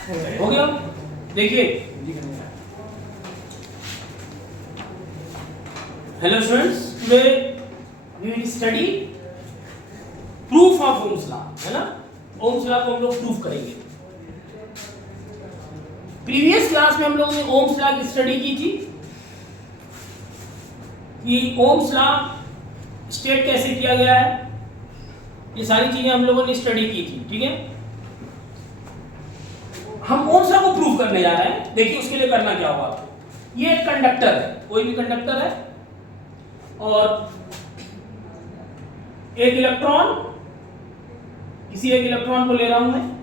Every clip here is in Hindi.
हो गया। देखिए, hello students, today we will study proof of Ohm's law, है ना। ओम्स लॉ को हम लोग प्रूफ करेंगे। प्रीवियस क्लास में हम लोगों ने ओम्स लॉ की स्टडी की थी कि ओम्स लॉ स्टेट कैसे किया गया है, ये सारी चीजें हम लोगों ने स्टडी की थी, ठीक है। हम ओम्स लॉ को प्रूव करने जा रहे हैं। देखिए उसके लिए करना क्या होगा। ये एक कंडक्टर है, कोई भी कंडक्टर है, और एक इलेक्ट्रॉन, किसी एक इलेक्ट्रॉन को ले रहा हूं मैं।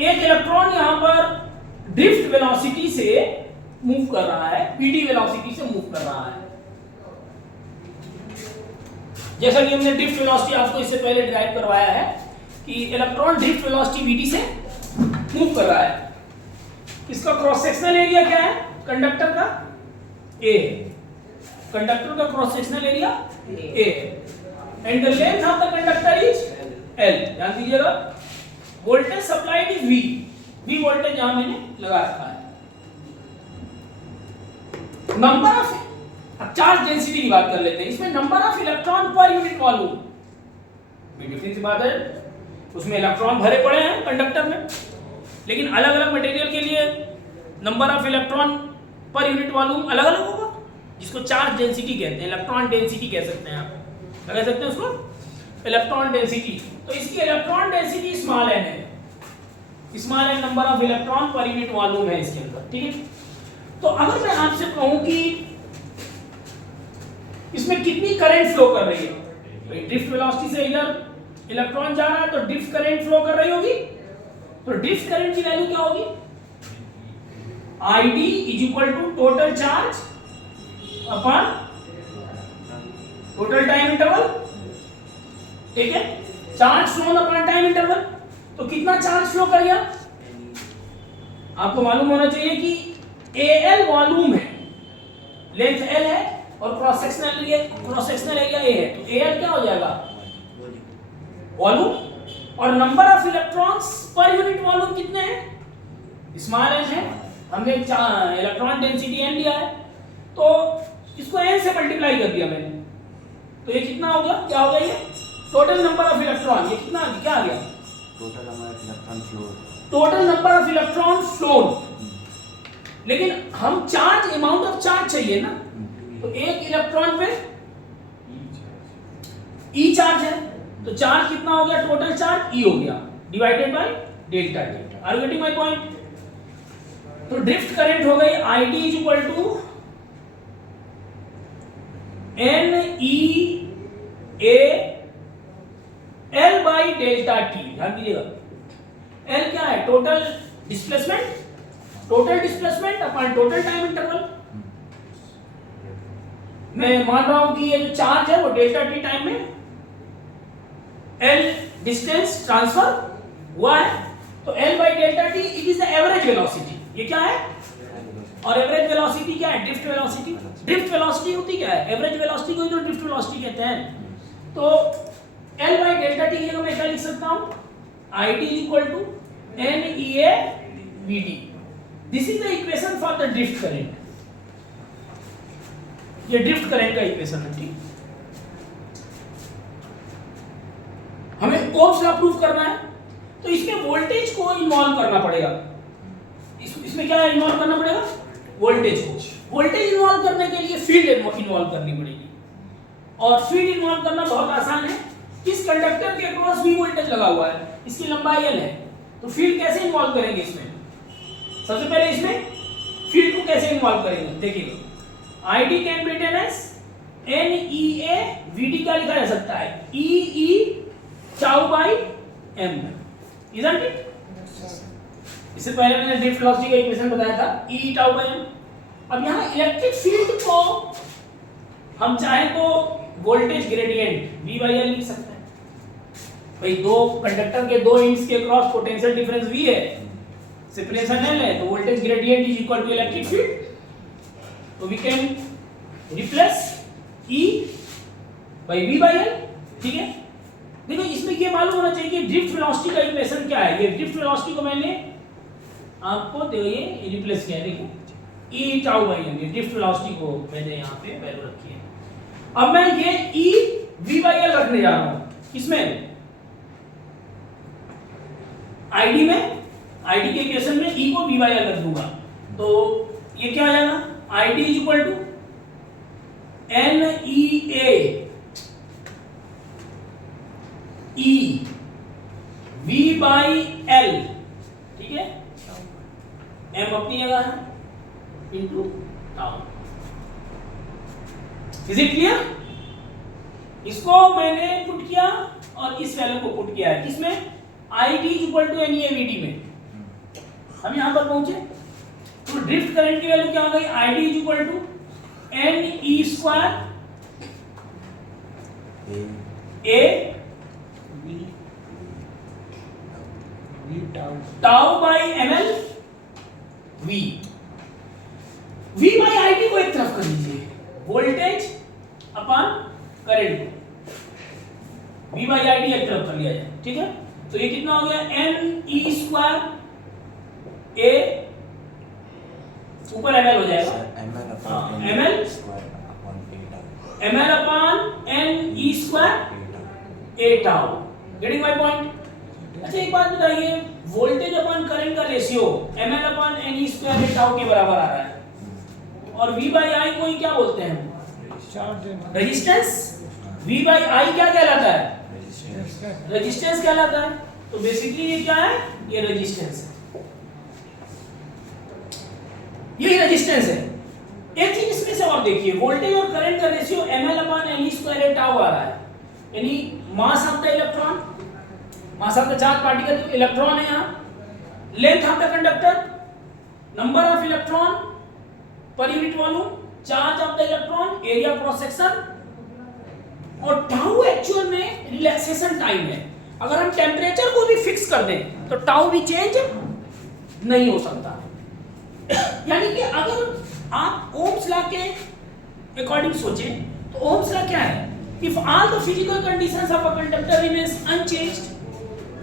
एक इलेक्ट्रॉन यहां पर ड्रिफ्ट वेलोसिटी से मूव कर रहा है, पीडी वेलोसिटी से मूव कर रहा है। जैसा कि हमने ड्रिफ्ट वेलोसिटी आपको इससे पहले डिराइव करवाया है कि इलेक्ट्रॉन ड्रिफ्ट वेलोसिटी वीडी से मूव कर रहा है। इसका क्रॉस सेक्शनल एरिया क्या है कंडक्टर का? ए। कंडक्टर का cross sectional area A, and the length of the conductor is L. ध्यान दीजिएगा, voltage supplied is V. V voltage यहां मैंने लगा रखा है। नंबर ऑफ, अब चार्ज डेंसिटी की बात कर लेते हैं। इसमें number of electron per unit volume, difference की बात है। उसमें इलेक्ट्रॉन भरे पड़े हैं कंडक्टर में, लेकिन अलग अलग मटेरियल के लिए number of electron per unit volume अलग अलग होगा, जिसको चार्ज डेंसिटी कहते हैं। इलेक्ट्रॉन डेंसिटी कह सकते हैं, आप कह सकते हैं उसको इलेक्ट्रॉन डेंसिटी। तो इसकी इलेक्ट्रॉन डेंसिटी स्मॉल एन है। Small n number of electron per unit volume है इसके अंदर, ठीक है। तो अगर मैं आपसे कहूं कि इसमें कितनी करंट फ्लो कर रही है, ड्रिफ्ट वेलोसिटी से इधर इलेक्ट्रॉन जा रहा है तो ड्रिफ्ट करंट फ्लो कर रही होगी। तो ड्रिफ्ट करंट की वैल्यू क्या होगी? ID is equal to total charge upon total time interval, ठीक है। Charge flow upon time interval. तो कितना चार्ज फ्लो कर गया आपको मालूम होना चाहिए कि AL वॉल्यूम है, लेंथ L है, और क्रॉस सेक्शनल एरिया A है। तो AL क्या हो जाएगा? वॉल्यूम। और नंबर ऑफ इलेक्ट्रॉन्स पर यूनिट वॉल्यूम कितने हैं? स्मॉल n है, हमने इलेक्ट्रॉन डेंसिटी n लिया है, तो इसको n से मल्टीप्लाई कर दिया मैंने। तो ये कितना हो गया? क्या हो गया? ये टोटल नंबर ऑफ इलेक्ट्रॉन। ये कितना क्या आ गया? Total number of electron flow. Total number of electron phloem. लेकिन हम चार्ज, अमाउंट ऑफ चार्ज चाहिए ना, तो एक इलेक्ट्रॉन पे ई चार्ज है, तो चार्ज कितना हो गया? टोटल चार्ज ई हो गया divided by delta t. Are you getting my point? तो ड्रिफ्ट करंट हो गई ID is equal to NEA L by delta t. ध्यान दीजिएगा, L क्या है? Total displacement, total displacement upon total time interval. मैं मान रहा हूं कि ये जो चार्ज है वो डेल्टा टी टाइम में L डिस्टेंस ट्रांसफर हुआ है, तो L by delta T it is the average velocity. ये क्या है? और एवरेज वेलोसिटी क्या है? Drift velocity. ड्रिफ्ट वेलोसिटी होती क्या है? एवरेज वेलोसिटी को ही तो ड्रिफ्ट वेलोसिटी कहते हैं। तो L बाई डेल्टा टी की जगह मैं क्या लिख सकता हूं? ID is equal to NEA VD। This is the equation for the drift current. ये ड्रिफ्ट करंट का इक्वेशन है, ठीक। हमें ओम्स लॉ प्रूफ करना है, तो इसमें वोल्टेज को इन्वॉल्व करना पड़ेगा। इसमें क्या इन्वॉल्व करना पड़ेगा? वोल्टेज को। वोल्टेज इन्वॉल्व करने के लिए फील्ड इन्वॉल्व करनी पड़ेगी, और फील्ड इन्वॉल्व करना बहुत आसान है। इस कंडक्टर के अक्रॉस भी वोल्टेज लगा हुआ है, इसकी लंबाई L है, तो फील्ड कैसे इन्वॉल्व करेंगे इसमें? सबसे पहले इसमें फील्ड को कैसे इन्वॉल्व करेंगे देखिए। ID can be written as NEA VD। क्या लिखा जा सकता है? EE tau by M, isn't it? इससे पहले मैंने ड्रिफ्ट वेलोसिटी का इक्वेशन बताया था, E टाउ बाई M। अब यहाँ इलेक्ट्रिक फील्ड को हम चाहे तो voltage gradient V by L लिख सकते हैं। भाई दो कंडक्टर के दो एंड्स के क्रॉस पोटेंशियल डिफरेंस V है, सेपरेशन L है, तो voltage gradient is equal to electric field. तो we can replace E by V by L, ठीक है। देखो इसमें ये मालूम होना चाहिए कि ड्रिफ्ट वेलोसिटी का इक्वेशन क्या है। ये ड्रिफ्ट वेलोसिटी को मैंने आपको ये रिप्लेस किया है, देखिए E tau by M, drift velocity को मैंने यहाँ पे वैल्यू रखी है। अब मैं ये ई वी बाई एल रखने जा रहा हूँ किसमें, आईडी में, आईडी के इक्वेशन में ई को वी बाई एल रख दूंगा। तो ये क्या आ जाएगा, ID is equal to n e A e V by L, ठीक है, एम अपनी जगह है into tau. Is it clear? इसको मैंने पुट किया और इस वैल्यू को पुट किया है किसमें, I D equal to n e V D में। हम यहां पर पहुंचे तो ड्रिफ्ट करंट की वैल्यू क्या आ गई, I D equal to n E square A tau by m L V. V by I T को एक तरफ कर लीजिए, वोल्टेज अपॉन करंट को वी बाई आई टी एक तरफ कर लिया जाए, ठीक है। तो ये कितना हो गया, एन ई स्क्वायर ए ऊपर एम एल हो जाएगा, M L upon N E square A tau. Getting my point? अच्छा एक बात बताइए, वोल्टेज अपॉन करंट का ratio M L upon N E square A tau के बराबर आ रहा है, और वी बाई आई को ही क्या बोलते हैं, रेजिस्टेंस। वी बाई आई क्या कहलाता है, रेजिस्टेंस कहलाता है। तो बेसिकली ये क्या है, ये रेजिस्टेंस है, यही रेजिस्टेंस है। एक चीज इसमें से और देखिए, वोल्टेज और करंट का ratio M L upon N E square A tau आ रहा है, यानी mass of the electron, mass of the charge particle, electron है यहाँ, length of the conductor, number of electron per unit volume, charge of the electron, area cross section, और टाउ एक्चुअल में रिलैक्सेशन टाइम है। अगर हम टेम्परेचर को भी फिक्स कर दें तो टाउ भी चेंज नहीं हो सकता। यानी कि अगर आप ओम्स लॉ के अकॉर्डिंग सोचें तो ओम्स लॉ क्या है, if all the physical conditions of a conductor remains unchanged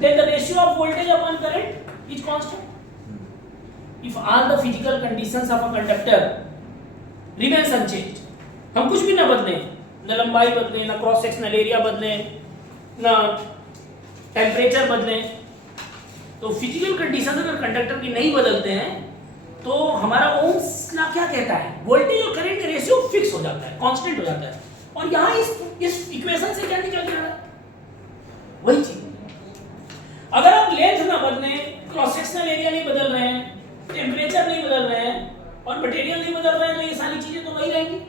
then the ratio of voltage upon current is constant. If all the physical conditions of a conductor remains unchanged, हम कुछ भी ना बदले, ना लंबाई बदले, ना क्रॉस सेक्शनल एरिया बदले, ना टेम्परेचर बदले, तो फिजिकल कंडीशन अगर कंडक्टर की नहीं बदलते हैं तो हमारा ओम्स लॉ क्या कहता है, वोल्टेज और करंट का रेशियो फिक्स हो जाता है, कांस्टेंट हो जाता है। और यहाँ इस इक्वेशन से क्या निकल के आ रहा है, वही चीज। अगर आप लेंथ ना बदलें, क्रॉस सेक्शनल एरिया नहीं बदल रहे हैं, टेम्परेचर नहीं बदल रहे हैं और मटेरियल नहीं बदल रहे हैं, तो ये सारी चीजें तो वही रहेंगी,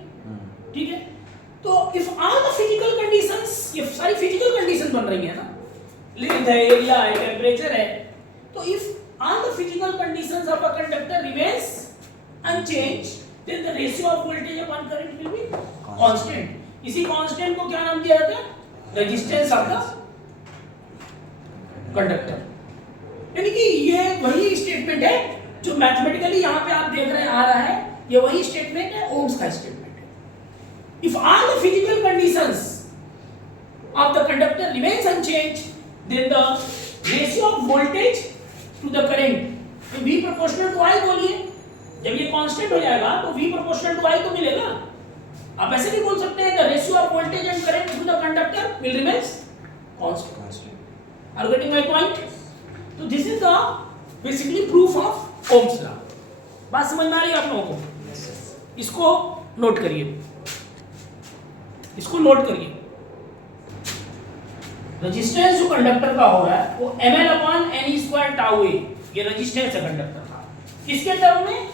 ठीक है। तो if all the physical conditions, ये सारी फिजिकल कंडीशन बन रही है ना, लेंथ है, एरिया है, टेम्परेचर है, तो if all the physical conditions of a conductor remains unchanged then the ratio of voltage upon current will be constant. इसी कांस्टेंट को क्या नाम दिया जाता है, रेजिस्टेंस ऑफ द कंडक्टर। यानी कि ये वही स्टेटमेंट है जो मैथमेटिकली यहाँ पे आप देख रहे हैं आ रहा है, ये वही स्टेटमेंट है, ओम्स का स्टेटमेंट है। If all the physical conditions of the conductor remains unchanged then the ratio of voltage to the current, तो V प्रोपोर्शनल टू I बोलिए। जब ये कांस्टेंट हो जाएगा तो V प्रोपोर्शनल टू I तो मिलेगा। आप ऐसे भी बोल सकते हैं the ratio of voltage and current to the conductor will remains constant. Are you getting my point? तो this is the basically proof of Ohm's law। बात समझ में आ रही है आप लोगों को? इसको नोट करिए, इसको नोट करिए। रेजिस्टेंस जो कंडक्टर का हो रहा है वो ml upon n square tau A, ये रेजिस्टेंस है कंडक्टर का। किसके टर्म में,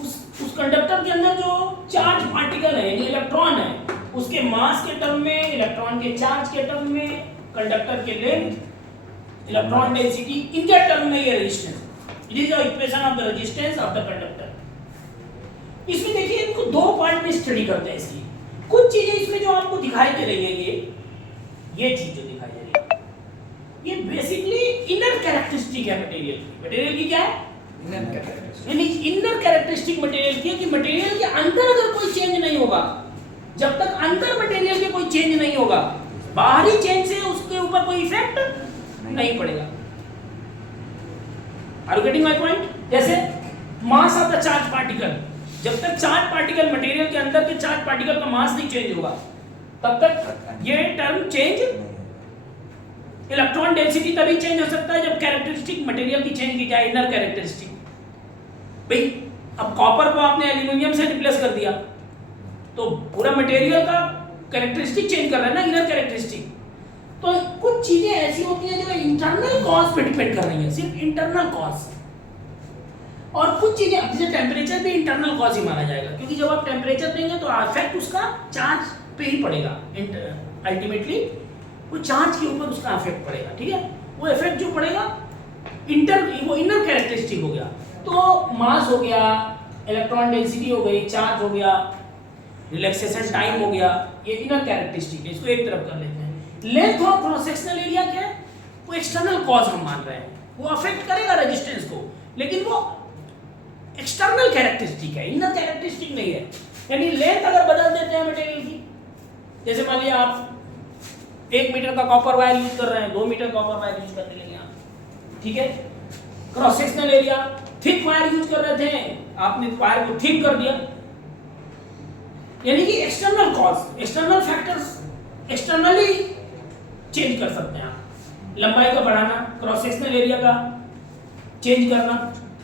उस कंडक्टर के अंदर जो चार्ज पार्टिकल है यानी इलेक्ट्रॉन है, उसके मास के टर्म में, इलेक्ट्रॉन के चार्ज के टर्म में, कंडक्टर के लेंथ, इलेक्ट्रॉन डेंसिटी, इनके टर्म में ये resistance. It is the equation of the resistance of the conductor. इसमें देखिए इनको दो पार्ट में स्टडी करते हैं इसकी। कुछ चीजें इसमें जो आपको दिखाई दे रही है, ये चीज जो दिखाई दे रही है, ये बेसिकली इनर कैरेक्टरिस्टिक है मटेरियल की। मटेरियल की क्या है, इनर कैरेक्टरिस्टिक, यानी इनर कैरेक्टरिस्टिक मटेरियल की, कि मटेरियल के अंदर अगर कोई चेंज नहीं होगा, जब तक अंदर मटेरियल के कोई चेंज नहीं होगा बाहरी चेंज से उसके ऊपर कोई इफेक्ट नहीं पड़ेगा। Are you getting my point? जैसे mass of the charge particle, जब तक चार्ज पार्टिकल मटेरियल के अंदर के चार्ज पार्टिकल का मास नहीं चेंज होगा तब तक ये टर्म चेंज। इलेक्ट्रॉन डेंसिटी तभी चेंज हो सकता है जब कैरेक्टरिस्टिक मटेरियल की चेंज की जाए, इनर कैरेक्टरिस्टिक। भाई अब कॉपर को आपने एल्यूमिनियम से रिप्लेस कर दिया तो पूरा मटेरियल का कैरेक्टरिस्टिक चेंज कर रहा है ना, इनर कैरेक्टरिस्टिक। तो कुछ चीजें ऐसी होती हैं जो इंटरनल कॉज पे डिपेंड कर रही हैं, सिर्फ इंटरनल कॉज। और कुछ चीजें जैसे टेम्परेचर भी इंटरनल कॉज ही माना जाएगा, क्योंकि जब आप टेम्परेचर देंगे तो इफेक्ट उसका चार्ज पे ही पड़ेगा, अल्टीमेटली वो चार्ज के ऊपर उसका इफेक्ट पड़ेगा। ठीक है, वो इफेक्ट जो पड़ेगा वो इनर कैरेक्टरिस्टिक हो गया। तो मास हो गया, इलेक्ट्रॉन डेंसिटी हो गई, चार्ज हो गया, रिलैक्सेशन टाइम हो गया, ये इनर कैरेक्टरिस्टिक है, इसको एक तरफ कर लेते हैं। Length of cross sectional area क्या है? वो एक्सटर्नल कॉज हम मान रहे हैं, वो अफेक्ट करेगा रेजिस्टेंस को, लेकिन वो एक्सटर्नल कैरेक्टरिस्टिक है, इनर कैरेक्टरिस्टिक नहीं है। यानी लेंथ अगर बदल देते हैं मटेरियल की, जैसे मान लिया आप 1 मीटर का कॉपर वायर यूज कर रहे हैं, 2 मीटर कॉपर वायर यूज करने लगे आप, ठीक है। Cross sectional area thick wire use कर रहे थे, आपने वायर को थिक कर दिया, यानी कि external cause, external factors externally change कर सकते हैं आप। लंबाई का बढ़ाना, क्रॉस सेक्शनल एरिया का चेंज करना,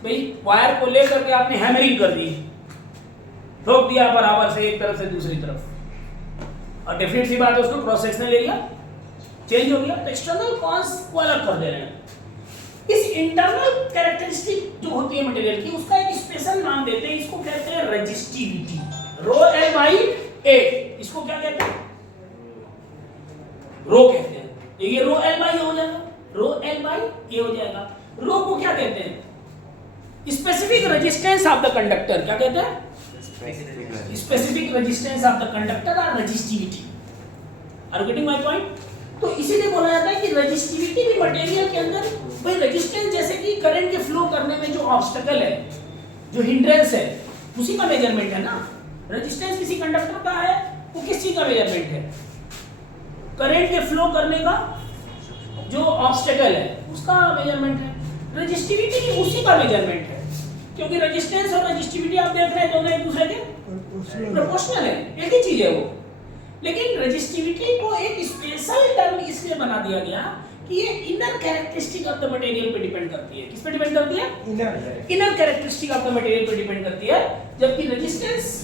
भाई वायर को लेकर के आपने हैमरिंग कर दी, ठोक दिया बराबर से एक तरफ से दूसरी तरफ, और डेफिनेट सी बात है उसको क्रॉस सेक्शनल एरिया चेंज हो गया। तो एक्सटर्नल कॉज को अलग कर दे रहे हैं। इस इंटरनल कैरेक्टरिस्टिक जो होती है मटेरियल की, उसका एक स्पेशल नाम देते हैं, इसको कहते हैं रेजिस्टिविटी, रो एल बाई ए। इसको क्या कहते हैं? रो कहते हैं। ये रो एल बाई ए हो जाएगा, रो एल बाई ए हो जाएगा। रो को क्या कहते हैं? Specific resistance of the conductor. क्या कहते हैं? Specific resistance of the conductor और resistivity. Are you getting my point? तो इसीलिए बोला जाता है कि रेजिस्टिविटी भी मटेरियल के अंदर, भाई रेजिस्टेंस जैसे कि करंट के फ्लो करने में जो ऑब्स्टेकल है, जो हिंड्रेंस है, उसी का मेजरमेंट है ना। रेजिस्टेंस किसी कंडक्टर का है, वो किस चीज का मेजरमेंट है? करंट के फ्लो करने का जो ऑब्स्टेकल है उसका मेजरमेंट है। रेजिस्टिविटी भी उसी का मेजरमेंट है, क्योंकि रेजिस्टेंस और रेजिस्टिविटी आप देख रहे हैं दोनों एक दूसरे के प्रोपोर्शनल है, एक ही चीज है वो। लेकिन रेजिस्टिविटी को एक स्पेशल टर्म इसलिए बना दिया गया कि ये inner characteristic of the material पे डिपेंड करती है। किस पे डिपेंड करती है? Inner characteristic of the material पे डिपेंड करती है, जबकि रेजिस्टेंस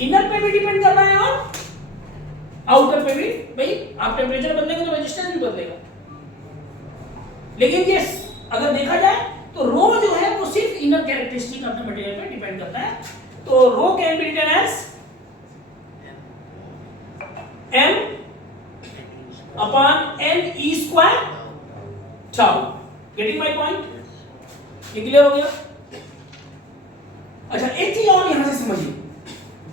इनर पे भी डिपेंड कर रहा है और आउटर पे भी। भाई आप टेम्परेचर बदलेंगे तो रेजिस्टेंस भी बदलेगा। लेकिन ये अगर देखा जाए तो रो जो है वो सिर्फ inner characteristic of the material पे डिपेंड करता है। तो rho can be written as m upon n e square tau। Getting my point? ये क्लियर हो गया? अच्छा, एक चीज और यहां से समझिए,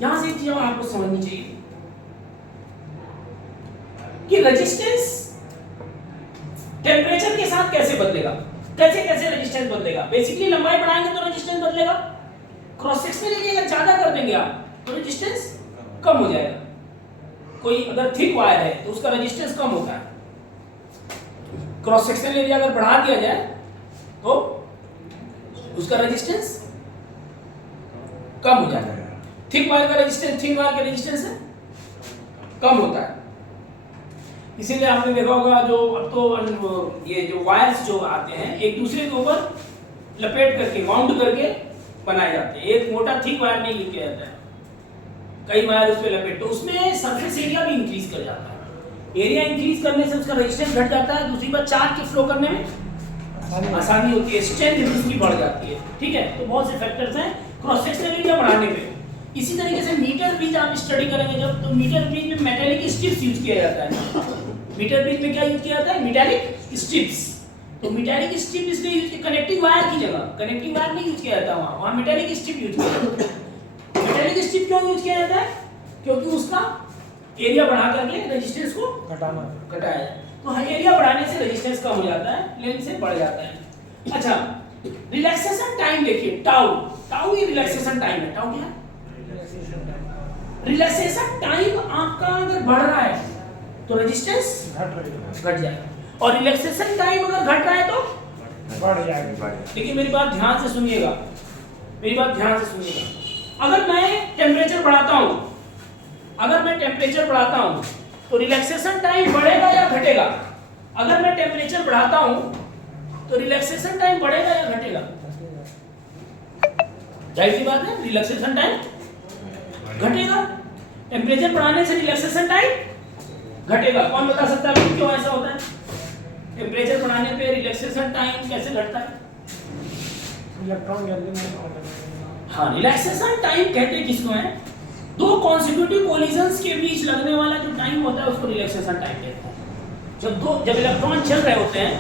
यहां से एक चीज और आपको समझनी चाहिए कि रेजिस्टेंस टेम्परेचर के साथ कैसे बदलेगा, कैसे कैसे रेजिस्टेंस बदलेगा। बेसिकली लंबाई बढ़ाएंगे तो रेजिस्टेंस बदलेगा, क्रॉस सेक्शनल एरिया अगर ज्यादा कर देंगे आप तो रेजिस्टेंस कम हो जाएगा। कोई अगर थिक वायर है तो उसका रेजिस्टेंस कम होता है, क्रॉस सेक्शनल एरिया अगर बढ़ा दिया जाए तो उसका रेजिस्टेंस कम हो जाता है। थिक वायर का रेजिस्टेंस थिन वायर के रेजिस्टेंस से कम होता है। इसीलिए आपने देखा होगा जो अब तो ये जो वायर्स जो आते हैं एक दूसरे के ऊपर लपेट करके माउंट करके बनाए जाते हैं। एक मोटा थिक वायर नहीं यूज किया जाता है, कई वायर उस पे लपेट, तो उसमें सरफेस एरिया भी इंक्रीज कर जाता है। एरिया इंक्रीज करने से उसका रेजिस्टेंस घट जाता है, दूसरी बात चार्ज के फ्लो करने में आसानी होती है, स्ट्रेंथ उसकी बढ़ जाती है। ठीक है, तो बहुत से फैक्टर्स हैं क्रॉस सेक्शनल एरिया बढ़ाने पे। इसी तरीके से मीटर ब्रिज आप स्टडी करेंगे जब, तो मीटर ब्रिज में मेटालिक स्ट्रिप्स यूज किया जाता है। मीटर ब्रिज में क्या यूज किया जाता है? Metallic strips. तो मेटालिक स्ट्रिप इसलिए यूज किया कनेक्टिंग वायर की जगह, कनेक्टिंग वायर नहीं यूज किया जाता वहां मेटालिक स्ट्रिप यूज किया जाता है। मेटालिक स्ट्रिप क्यों यूज किया जाता है? क्योंकि उसका एरिया बढ़ा करके रेजिस्टेंस को घटाया जाए। तो एरिया बढ़ाने से रेजिस्टेंस कम हो जाता है, लेंथ से बढ़ जाता है। अच्छा, रिलैक्सेशन टाइम देखिए, टाउ। टाउ ही रिलैक्सेशन टाइम है। टाउ क्या है? रिलैक्सेशन टाइम आपका अगर बढ़ रहा है तो रेजिस्टेंस घट जाएगा। और रिलैक्सेशन टाइम अगर घट रहा है तो बढ़ जाएगा। देखिए मेरी बात ध्यान से सुनिएगा, मेरी बात ध्यान से सुनिएगा। अगर मैं टेम्परेचर बढ़ाता हूं, अगर मैं टेम्परेचर बढ़ाता हूं तो रिलैक्सेशन टाइम बढ़ेगा या घटेगा? अगर मैं टेम्परेचर बढ़ाता हूं तो रिलैक्सेशन टाइम बढ़ेगा या घटेगा? जाहिर सी बात है रिलैक्सेशन टाइम घटेगा। टेम्परेचर बढ़ाने से रिलैक्सेशन टाइम घटेगा। कौन बता सकता है क्यों ऐसा होता है? टेम्परेचर बढ़ाने पे रिलैक्सेशन टाइम कैसे घटता है? इलेक्ट्रॉन जल्दी नहीं। हाँ, रिलैक्सेशन टाइम कहते किसको है? दो कॉन्सेक्यूटिव कोलिजन्स के बीच लगने वाला जो टाइम होता है उसको रिलैक्सेशन टाइम कहते हैं। जब इलेक्ट्रॉन चल रहे होते हैं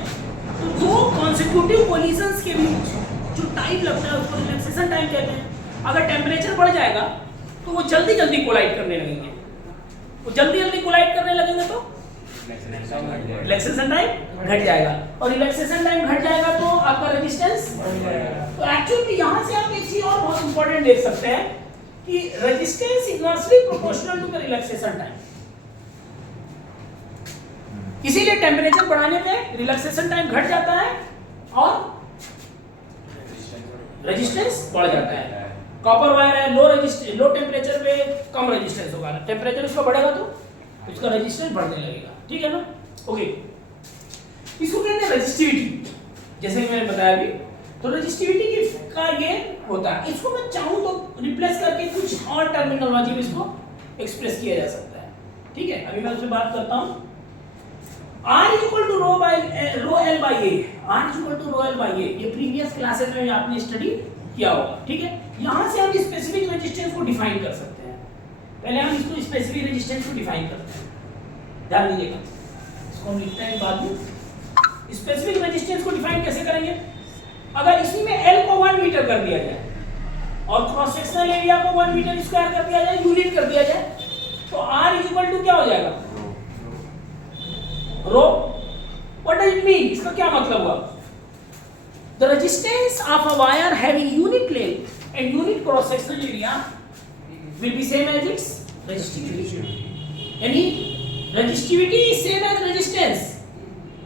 तो दो कॉन्सेक्यूटिव कोलिजन्स के बीच जो टाइम लगता है उसको रिलैक्सेशन टाइम कहते हैं। अगर टेम्परेचर बढ़ जाएगा तो वो जल्दी जल्दी कोलाइड करने लगेंगे, वो जल्दी जल्दी कोलाइड करने लगेंगे तो रिलैक्सेशन टाइम घट जाएगा। और रिलैक्सेशन टाइम घट जाएगा तो आपका रेजिस्टेंस। तो एक्चुअली यहां से आप एक चीज और बहुत इंपॉर्टेंट देख सकते हैं कि resistance inversely proportional to the relaxation time. इसीलिए टेम्परेचर बढ़ाने पे रिलैक्सेशन टाइम घट जाता है और रेजिस्टेंस बढ़ जाता है। कॉपर वायर है, लो टेम्परेचर पे कम रेजिस्टेंस होगा, टेम्परेचर उसका बढ़ेगा तो उसका रेजिस्टेंस बढ़ने लगेगा। ठीक है ना? ओके, इसको कहते हैं रेजिस्टिविटी। जैसे मैंने बताया अभी, तो रेजिस्टिविटी का ये होता है। इसको मैं चाहूं तो रिप्लेस करके कुछ और टर्मिनोलॉजी में इसको एक्सप्रेस किया जा सकता है। ठीक है, अभी मैं उससे बात करता हूं। R is equal to rho L by A। R is equal to rho L by A, ये प्रीवियस क्लासेस में आपने स्टडी किया होगा। ठीक है, यहां से हम स्पेसिफिक रेजिस्टेंस को डिफाइन कर सकते हैं। पहले हम इसको स्पेसिफिक रेजिस्टेंस को डिफाइन करते हैं, ध्यान दीजिएगा। इसको हम लिखते हैं बाद में। स्पेसिफिक रेजिस्टेंस को डिफाइन कैसे करेंगे? अगर इसी में L को 1 मीटर कर दिया जाए और क्रॉस सेक्शनल एरिया को 1 मीटर स्क्वायर कर दिया जाए, यूनिट कर दिया जाए, तो R इज इक्वल टू क्या हो जाएगा? Rho. What does it mean? इसका क्या मतलब हुआ? The resistance of a wire having unit length and unit cross sectional area will be same as its resistivity. यानी resistivity is same as resistance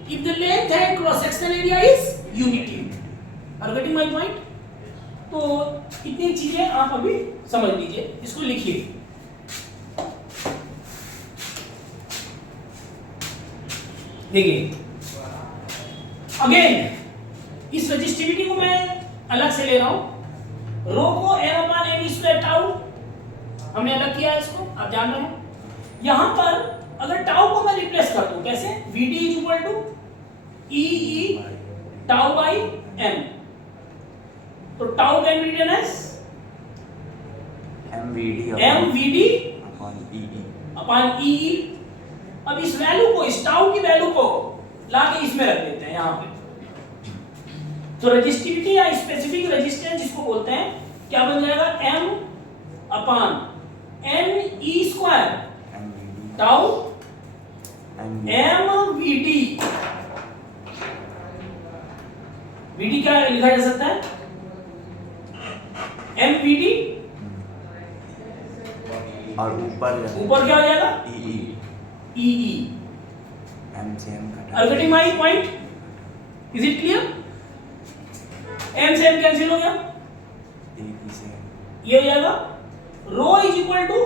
if the length and cross sectional area is unity. Are you getting my point? तो इतनी चीजें आप अभी समझ लीजिए, इसको लिखिए। देखिए अगेन इस रेजिस्टिविटी को मैं अलग से ले रहा हूं। रो को m/n² टाउ हमने अलग किया है, इसको आप जान रहे हैं। यहां पर अगर टाउ को मैं रिप्लेस कर दूं कैसे? Vd is equal to E tau by m। तो tau can be written as mvd upon EE। अब इस वैल्यू को, इस टाउ की वैल्यू को लाके इसमें रख देते हैं यहां पे। तो रेजिस्टिविटी या स्पेसिफिक रेजिस्टेंस जिसको बोलते हैं क्या बन जाएगा? m upon n e square tau mvd। vd क्या लिखा जा सकता है? mvd और ऊपर क्या हो जाएगा? EE। m से m घटा। Are you getting my point? Is it clear? m से m कैंसिल हो गया, ये हो जाएगा rho is equal to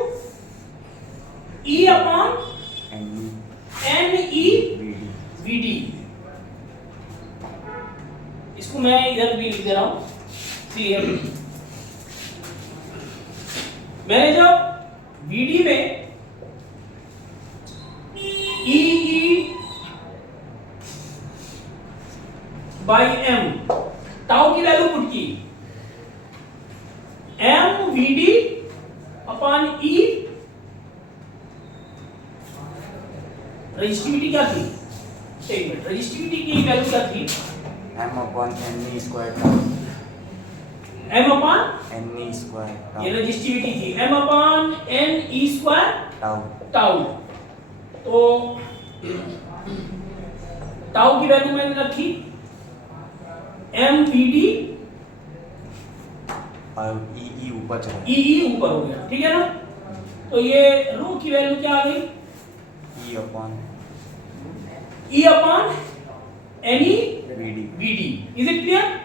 E upon n e vd। इसको मैं इधर भी लिख दे रहा हूं। मैंने जब vd में EE बाई m टाउ की वैल्यू पुट की, mvd अपॉन E। रेजिस्टिविटी क्या थी? एक मिनट, रेजिस्टिविटी की वैल्यू क्या थी? m upon n e square tau. m upon n e square tau. ये रेजिस्टिविटी थी, m upon n e square tau. Tau. तो टाउ की वैल्यू मैंने रखी mvd और EE ऊपर चला। EE ऊपर हो गया, ठीक है ना? तो ये रो की वैल्यू क्या आ गई? E upon E upon any VD. VD. Is it clear?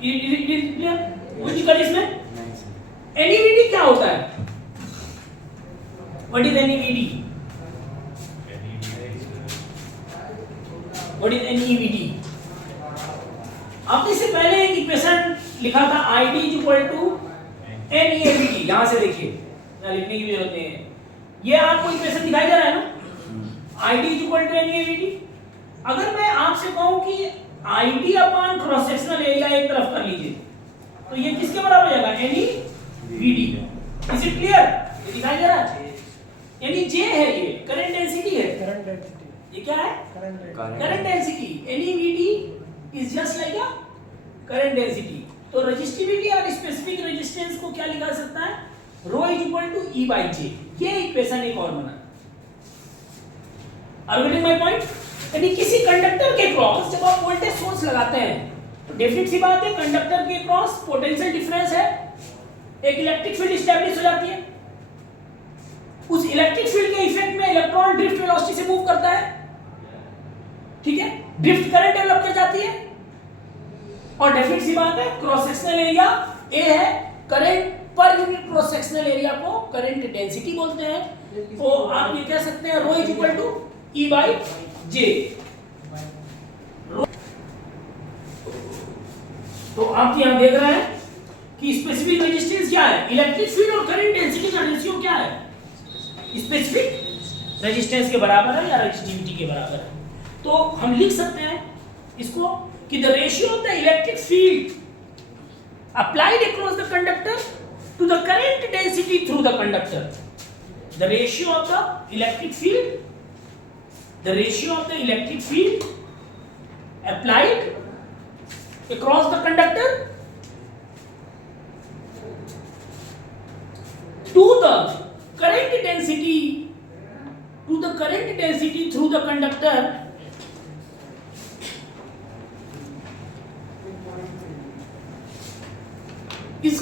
Is it clear? कोई दिक्कत इसमें? नहीं सर। Any VD क्या होता है? What is any VD? What is any VD? आपने इससे पहले एक इक्वेशन लिखा था ID is equal to NEAVD। यहाँ से देखिए, यहाँ लिखने की भी जरूरत नहीं है। ये आपको इक्वेशन दिखाई दे रहा है ना? ID is equal to NEAVD। अगर मैं आपसे कहूँ कि ID upon cross sectional area एक तरफ कर लीजिए, तो ये किसके बराबर हो जाएगा? NEVD। Is it clear? ये दिखाई दे रहा है? यानी J है, ये करंट डेंसिटी है। Current density. ये क्या है? Current density. NEVD is just like a current density. तो रेजिस्टिविटी और स्पेसिफिक रेजिस्टेंस को क्या लिखा सकता है? Rho is equal to E by J। ये इक्वेशन एक और बना। Are you getting my point? यानी किसी कंडक्टर के क्रॉस जब आप वोल्टेज सोर्स लगाते हैं तो डेफिनेट सी बात है, कंडक्टर के क्रॉस पोटेंशियल डिफरेंस है, एक इलेक्ट्रिक फील्ड एस्टैब्लिश हो जाती है। उस इलेक्ट्रिक फील्ड के इफेक्ट में इलेक्ट्रॉन ड्रिफ्ट वेलोसिटी से मूव करता है, ठीक है? ड्रिफ्ट करंट डेवलप कर जाती है, और डेफिनेट सी बात है क्रॉस सेक्शनल एरिया A है, current per unit cross sectional area को करंट डेंसिटी बोलते हैं। तो आप ये कह सकते हैं rho is equal to E by J। तो आप यहां देख रहे हैं कि स्पेसिफिक रेजिस्टेंस क्या है? इलेक्ट्रिक फील्ड और करंट डेंसिटी का रेशियो क्या है? स्पेसिफिक रेजिस्टेंस के बराबर है या रेजिस्टिविटी के बराबर है। तो हम लिख सकते हैं इसको कि the ratio of the electric field applied across the conductor to the current density through the conductor, the ratio of the electric field, the ratio of the electric field applied across the conductor to the current density through the conductor is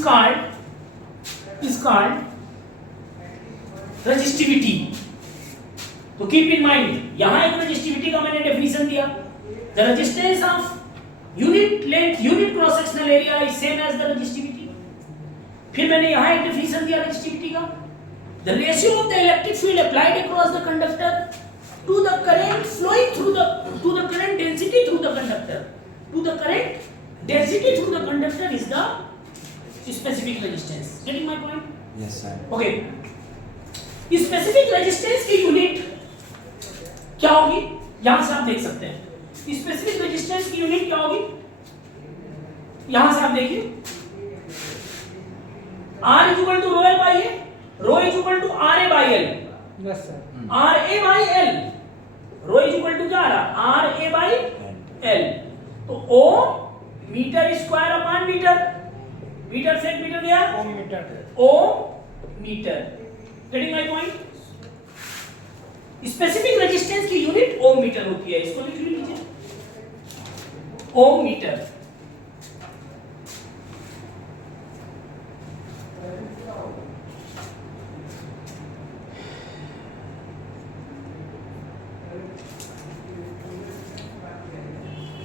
called resistivity। तो कीप इन माइंड, यहां एक रेजिस्टिविटी का मैंने डेफिनेशन दिया, the resistance of unit length unit cross sectional area is same as the resistivity. फिर मैंने यहां एक डेफिनेशन दिया रेजिस्टिविटी का, the ratio of the electric field applied across the conductor to the current flowing through the current density through the conductor, to the current density through the conductor is the specific resistance. Getting my point? Yes sir. Okay, specific resistance की यूनिट क्या होगी? यहां से आप देख सकते हैं स्पेसिफिक रेजिस्टेंस की यूनिट क्या होगी। यहां से आप देखिए, R is equal to rho L by A, rho is equal to R A by L. Yes sir. R A by L, rho is equal to क्या आ रहा? R A by L. तो ohm metre square upon metre, metre से मीटर गया, ohm metre. Ohm metre. Getting my point? Specific resistance की यूनिट ओम मीटर होती है, इसको लिख लीजिए, ओम मीटर।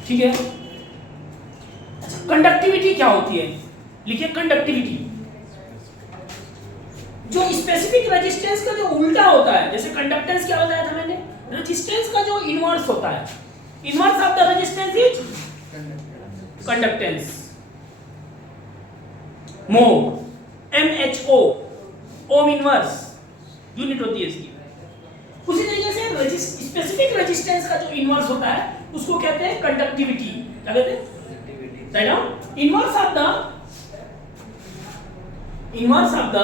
ठीक है? अच्छा, कंडक्टिविटी क्या होती है? लिखिए कंडक्टिविटी। जो स्पेसिफिक रेजिस्टेंस का जो उल्टा होता है, जैसे कंडक्टेंस क्या बताया था मैंने, रेजिस्टेंस का जो इनवर्स होता है, inverse of the resistance is conductance. मो MHO, ओम इनवर्स यूनिट होती है इसकी। उसी तरीके से स्पेसिफिक रेजिस्टेंस का जो इनवर्स होता है उसको कहते हैं कंडक्टिविटी। क्या कहते हैं? Write down. Inverse of the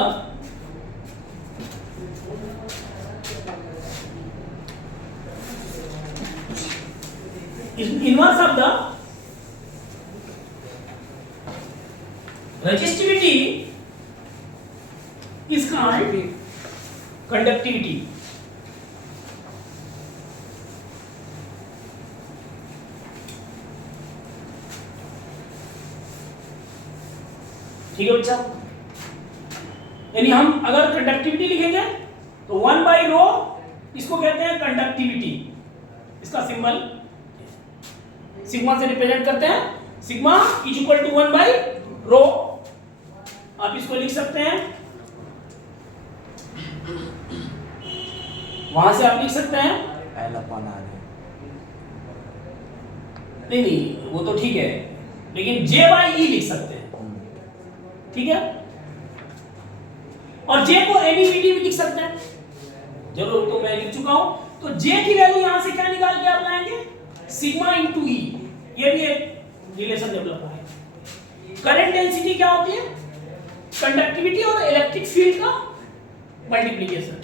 inverse of the resistivity is called conductivity। ठीक है बच्चा? यानी हम अगर कंडक्टिविटी लिखेंगे तो 1 बाई रो इसको कहते हैं कंडक्टिविटी, इसका सिंबल सिग्मा से रिप्रेजेंट करते हैं, sigma is equal to 1 by rho. आप इसको लिख सकते हैं, वहां से आप लिख सकते हैं L upon R है। नहीं वो तो ठीक है, लेकिन J बाई E लिख सकते हैं, ठीक है। और J को एबीवीडी भी लिख सकते हैं, जरूर तो मैं लिख चुका हूं। तो J की वैल्यू यहां से क्या निकाल के आप लाएंगे, सिग्मा इंटू ई, ये भी एक रिलेशन डेवलप हो गया। करंट डेंसिटी क्या होती है, कंडक्टिविटी और इलेक्ट्रिक फील्ड का multiplication.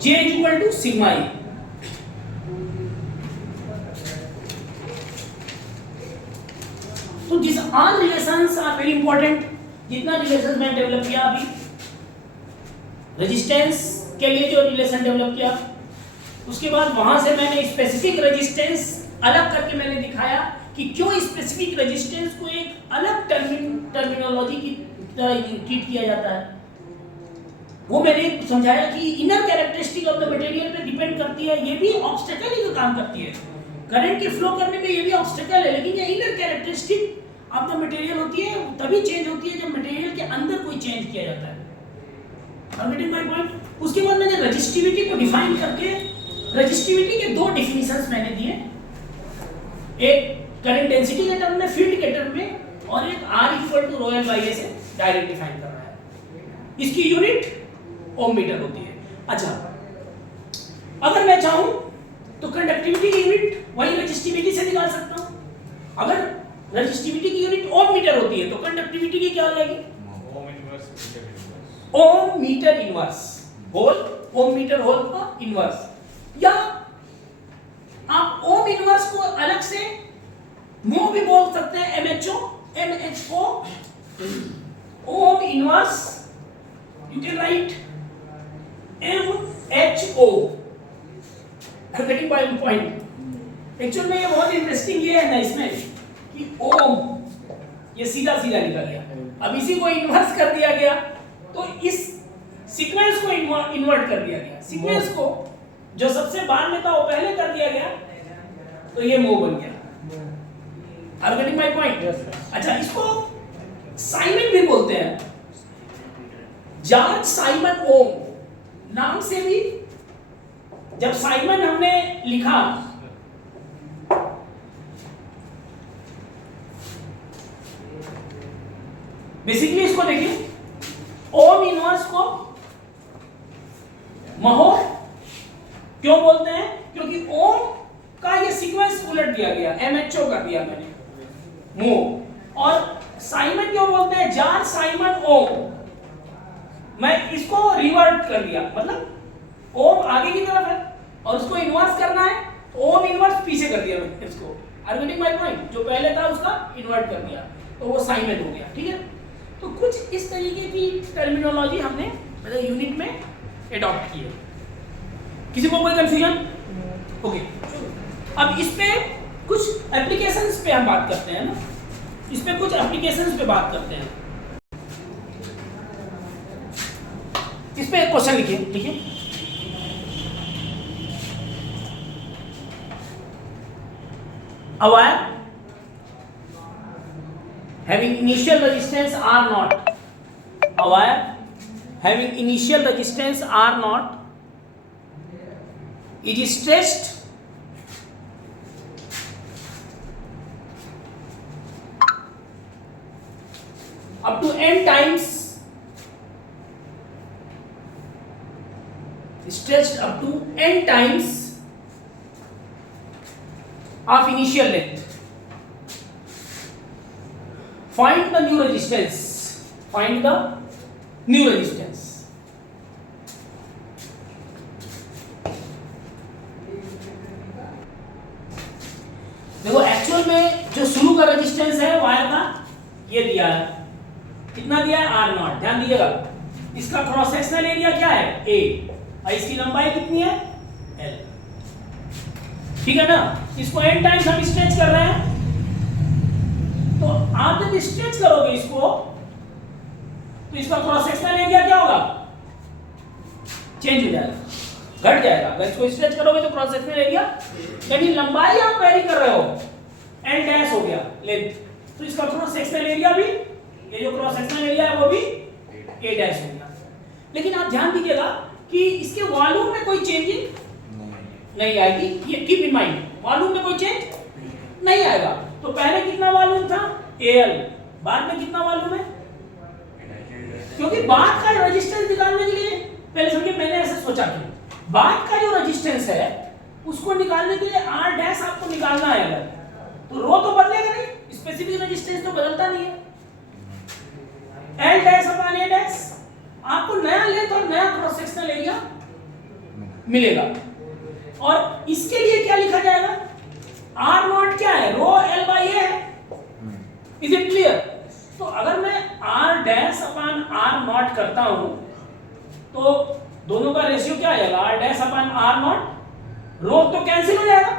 J is equal to sigma E। तो this all relations are very important. जितना रिलेशन मैंने डेवलप किया अभी, रेजिस्टेंस के लिए जो रिलेशन डेवलप किया, उसके बाद वहां से मैंने स्पेसिफिक रेजिस्टेंस अलग करके मैंने दिखाया कि क्यों स्पेसिफिक रेजिस्टेंस को एक अलग टर्मिनोलॉजी की तरह ट्रीट किया जाता है। वो मैंने समझाया कि inner characteristic of the material पे डिपेंड करती है, ये भी ऑब्स्टेकल ही का काम करती है। करंट की फ्लो करने में ये भी ऑब्स्टेकल है, लेकिन ये inner characteristic of the material होती है, तभी चेंज होती है जब मटेरियल के अंदर कोई चेंज किया जाता है। Getting my point. उसके बाद मैंने रेजिस्टिविटी को डिफाइन करके, रेजिस्टिविटी के दो डेफिनेशंस मैंने दिए, एक करंट डेंसिटी के टर्म में, फील्ड के टर्म में, और एक R equal to ρL by A से डायरेक्ट डिफाइन कर रहा है। इसकी यूनिट ओम मीटर होती है। अच्छा, अगर मैं चाहूं तो कंडक्टिविटी की यूनिट वही रेजिस्टिविटी से निकाल सकता हूं। अगर रेजिस्टिविटी की यूनिट ओम मीटर होती है तो कंडक्टिविटी की क्या हो जाएगी, ओम मीटर इनवर्स होल, ओम मीटर होल का इनवर्स। या आप ओम इनवर्स को अलग से म्यू भी बोल सकते हैं, MHO ohm inverse, you can write MHO। I'm getting my point। Actual में ये बहुत इंटरेस्टिंग ये है ना इसमें कि ओम ये सीधा सीधा निकल गया, अब इसी को इन्वर्स कर दिया गया तो इस सीक्वेंस को इन्वर्ट कर दिया गया, सीक्वेंस को जो सबसे बाद में था वो पहले कर दिया गया, तो ये मो बन गया। Are you getting my point? अच्छा, इसको साइमन भी बोलते हैं, जॉर्ज साइमन ओम नाम से भी। जब साइमन हमने लिखा, बेसिकली इसको देखिए, ओम इनवर्स को महोर क्यों बोलते हैं, क्योंकि ओम का ये सीक्वेंस उलट दिया गया, MHO कर दिया मैंने, मो। और साइमन क्यों बोलते हैं, जॉर्ज साइमन ओम, मैं इसको रिवर्ट कर दिया, मतलब ओम आगे की तरफ है और उसको इन्वर्स करना है, ओम इन्वर्स पीछे कर दिया मैंने इसको। Are getting my point? जो पहले था उसका इन्वर्ट कर दिया तो वो साइमन हो गया, ठीक है। तो कुछ इस तरीके की टर्मिनोलॉजी हमने मतलब यूनिट में अडॉप्ट की है। किसी को कोई कंफ्यूजन? ओके, अब इस पे कुछ एप्लीकेशंस पे हम बात करते हैं ना, इस पे कुछ एप्लीकेशंस पे बात करते हैं। इस पे एक क्वेश्चन लिखिए, लिखिए a wire having initial resistance R naught, a wire having initial resistance R naught is stretched up to n times, stretched up to n times of initial length. Find the new resistance. Find the new resistance. देखो एक्चुअल में जो शुरू का रेजिस्टेंस है वायर का ये दिया है, कितना दिया है, R नॉट। ध्यान दीजिएगा, इसका क्रॉस सेक्शनल एरिया क्या है, A, और इसकी लंबाई कितनी है, L, ठीक है ना। इसको n टाइम्स हम स्ट्रेच कर रहे हैं, तो आप जब स्ट्रेच करोगे इसको तो इसका क्रॉस सेक्शनल एरिया क्या होगा, चेंज हो जाएगा, घट जाएगा। अगर इसको स्ट्रेच करोगे तो क्रॉस सेक्शनल एरिया, यानी लंबाई आप वेरी कर रहे हो, एल डैश हो गया लेंथ, तो इसका क्रॉस सेक्शनल एरिया भी, ये जो क्रॉस सेक्शनल एरिया है वो भी ए डैश हो गया। लेकिन आप ध्यान दीजिएगा कि इसके वॉल्यूम में कोई चेंजिंग नहीं आएगी, ये कीप इन माइंड, वॉल्यूम में कोई चेंज नहीं आएगा। तो पहले कितना वॉल्यूम था एल, बाद में कितना वॉल्यूम है, क्योंकि बाद का रेजिस्टेंस निकालने के लिए पहले समझिए, मैंने ऐसे सोचा कि बाद का जो रेजिस्टेंस है उसको निकालने के लिए आर डैश आपको निकालना है, अगर तो रो तो बदलेगा नहीं, स्पेसिफिक रेजिस्टेंस तो बदलता नहीं है, L dash upon A dash, आपको नया लेंथ और नया क्रॉस सेक्शनल एरिया मिलेगा। और इसके लिए क्या लिखा जाएगा, आर नॉट क्या है, रो एल बाई ए है, इज इट क्लियर। तो अगर मैं R dash upon R not करता हूं तो दोनों का रेशियो क्या आएगा, R dash upon R not, rho तो कैंसिल हो जाएगा,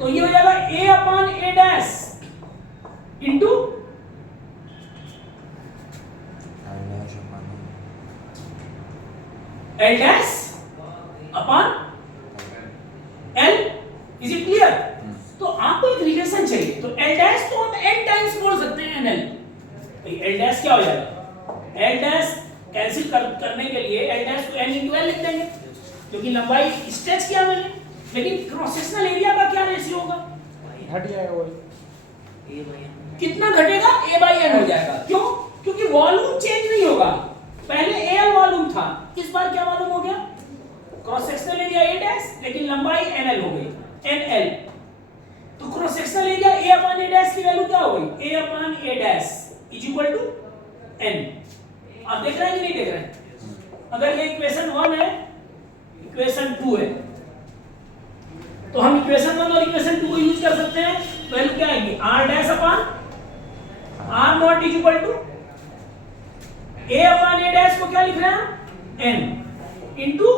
तो ये हो जाएगा A upon A dash into L dash upon L, is it clear. तो आपको एक रिलेशन चाहिए, तो एल डैश को हम एन टाइम्स बोल सकते हैं एनएल, तो एल डैश क्या हो जाएगा, एल डैश कैंसिल करने के लिए एल डैश को एन इंटू एल लिख देंगे, क्योंकि लंबाई स्ट्रेच किया मैंने, लेकिन क्रॉस सेक्शनल एरिया का क्या रेशियो होगा, घट जाएगा वो, कितना घटेगा, ए बाई एन हो जाएगा। क्यों, क्योंकि वॉल्यूम चेंज नहीं होगा, पहले एल वॉल्यूम था, इस बार क्या वॉल्यूम हो गया, cross sectional area A dash, लेकिन लंबाई एनएल हो गई, एनएल, तो cross sectional area A upon A dash की वैल्यू क्या हो गई, A upon A dash is equal to N. आप देख रहे हैं कि नहीं देख रहे हैं, अगर ये इक्वेशन 1 है, इक्वेशन 2 है, तो हम इक्वेशन 1 और इक्वेशन 2 को यूज कर सकते हैं, वैल्यू क्या आएगी, R dash upon R not is equal to A upon A dash को क्या लिख रहे हैं, N into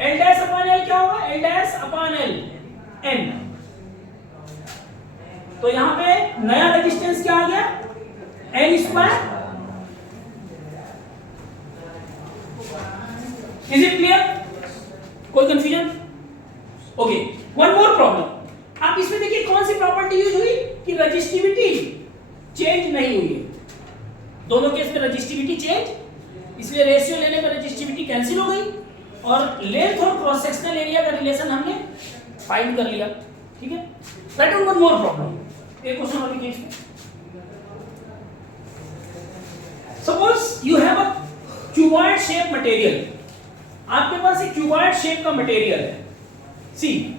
L dash upon L क्या होगा, L dash upon L N. तो यहां पे नया रेजिस्टेंस क्या आ गया, N square, is it clear, कोई confusion, okay. One more problem, आप इसमें देखिए कौन सी प्रॉपर्टी यूज हुई कि रजिस्टिविटी चेंज नहीं हुई है, दोनों केस में रजिस्टिविटी चेंज, इसलिए रेशियो लेने पर रजिस्टिविटी कैंसिल हो गई और लेंथ और क्रॉस सेक्शनल एरिया का रिलेशन हमने फाइंड कर लिया, ठीक है। Right on one more problem, एक क्वेश्चन और लिखिए इसमें। Suppose you have a cuboid shape material, आपके पास एक क्यूबॉइड शेप का मटेरियल है, सी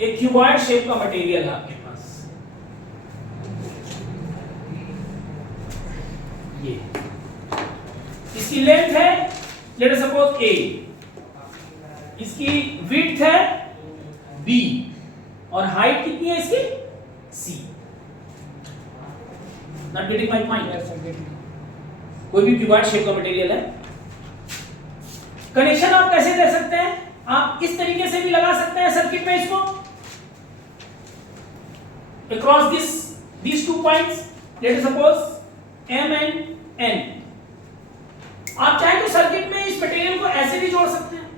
एक क्यूबॉइड शेप का मटेरियल है आपके पास, ये इसकी लेंथ है लेट अस सपोज ए, इसकी विड्थ है बी और हाइट कितनी है इसकी सी। नॉट गेटिंग माय पॉइंट, कोई भी क्यूबॉइड शेप का मटेरियल है, कनेक्शन आप कैसे दे सकते हैं, आप इस तरीके से भी लगा सकते हैं सर्किट में इसको, across these 2 points, let us suppose M and N। आप चाहे तो सर्किट में इस मटेरियल को ऐसे भी जोड़ सकते हैं,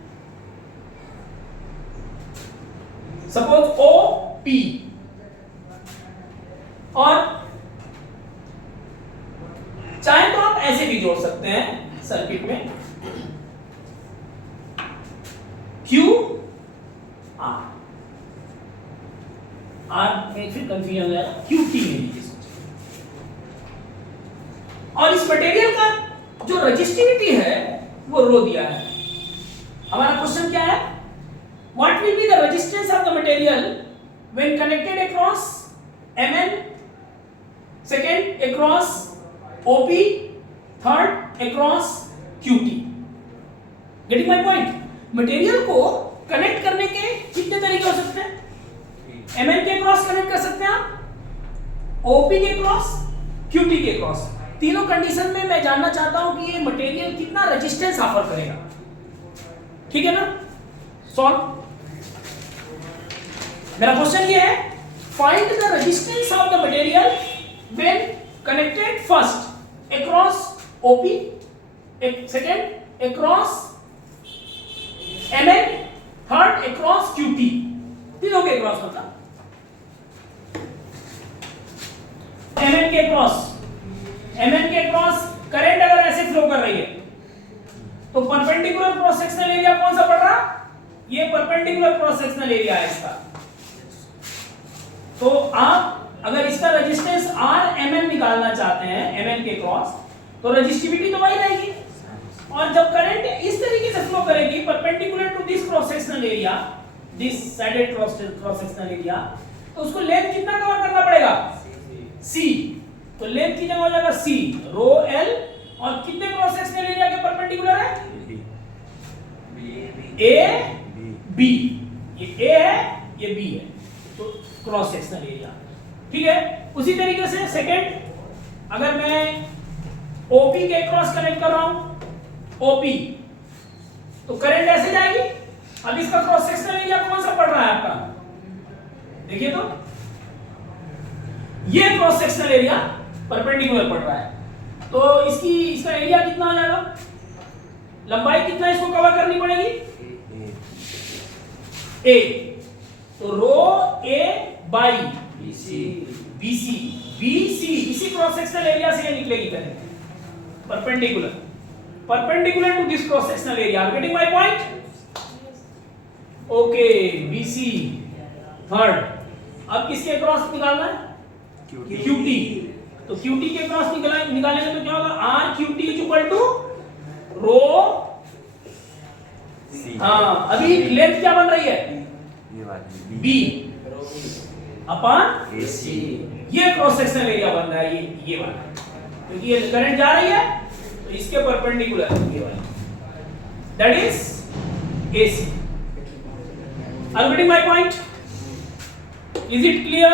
सपोज O P, और चाहे तो आप ऐसे भी जोड़ सकते हैं सर्किट में Q R, आर में फिर कंफ्यूजन हो जाएगा, क्यू टी में लीजिए। और इस मटेरियल का जो रेजिस्टिविटी है वो रो दिया है। हमारा क्वेश्चन क्या है, what will be the resistance of the material when connected across Mn, second across OP, third across QT। Getting my point, material को कनेक्ट करने के कितने तरीके हो सकते हैं, Mn के क्रॉस कनेक्ट कर सकते हैं आप, OP के क्रॉस, QT के क्रॉस, तीनों कंडीशन में मैं जानना चाहता हूं कि ये मटेरियल कितना रेजिस्टेंस ऑफर करेगा, ठीक है ना। सॉल्व, मेरा क्वेश्चन ये है, find the resistance of the material when connected first across OP, second across MN, third across QT. तीनों के क्रॉस मतलब MN के क्रॉस करंट अगर ऐसे फ्लो कर रही है तो परपेंडिकुलर क्रॉस सेक्शनल एरिया कौन सा पड़ रहा? ये परपेंडिकुलर क्रॉस सेक्शनल एरिया है इसका। तो आप अगर इसका रेजिस्टेंस RMN निकालना चाहते हैं MN के क्रॉस, तो रेजिस्टिविटी तो वही रहेगी। और जब करंट इस तरीके से फ्लो करेगी perpendicular to this cross sectional area, this sided cross sectional area, तो उसको लेंथ कितना कवर करना पड़ेगा? C। तो लेंथ की जगह हो जाएगा C रो L, और कितने क्रॉस सेक्शनल एरिया के परपेंडिकुलर है? A B। ये A है, ये B है, तो क्रॉस सेक्शनल एरिया। ठीक है। उसी तरीके से सेकंड, अगर मैं OP के क्रॉस कनेक्ट कर रहा हूं OP, तो करंट ऐसे जाएगी। अब इसका क्रॉस सेक्शनल एरिया कौन सा पड़ रहा है आपका? देखिए तो ये क्रॉस सेक्शनल एरिया परपेंडिकुलर पड़ रहा है, तो इसका एरिया कितना हो जाएगा? लंबाई कितना इसको कवर करनी पड़ेगी? A। तो रो A बाई BC इसी क्रॉस सेक्शनल एरिया से ये निकलेगी current perpendicular to this cross sectional area. Getting my point? Okay, BC third. अब किसके क्रॉस निकालना है? QT। तो QT के क्रॉस निकालेंगे तो क्या होगा? RQT is equal to rho C। हाँ, अभी लेंथ क्या बन रही है? ये वाली B अपॉन AC। ये क्रॉस सेक्शनल एरिया बन रहा है, ये वाला, क्योंकि ये करंट जा रही है तो इसके परपेंडिकुलर ये वाला, that is AC। Are you getting my point? Is it clear?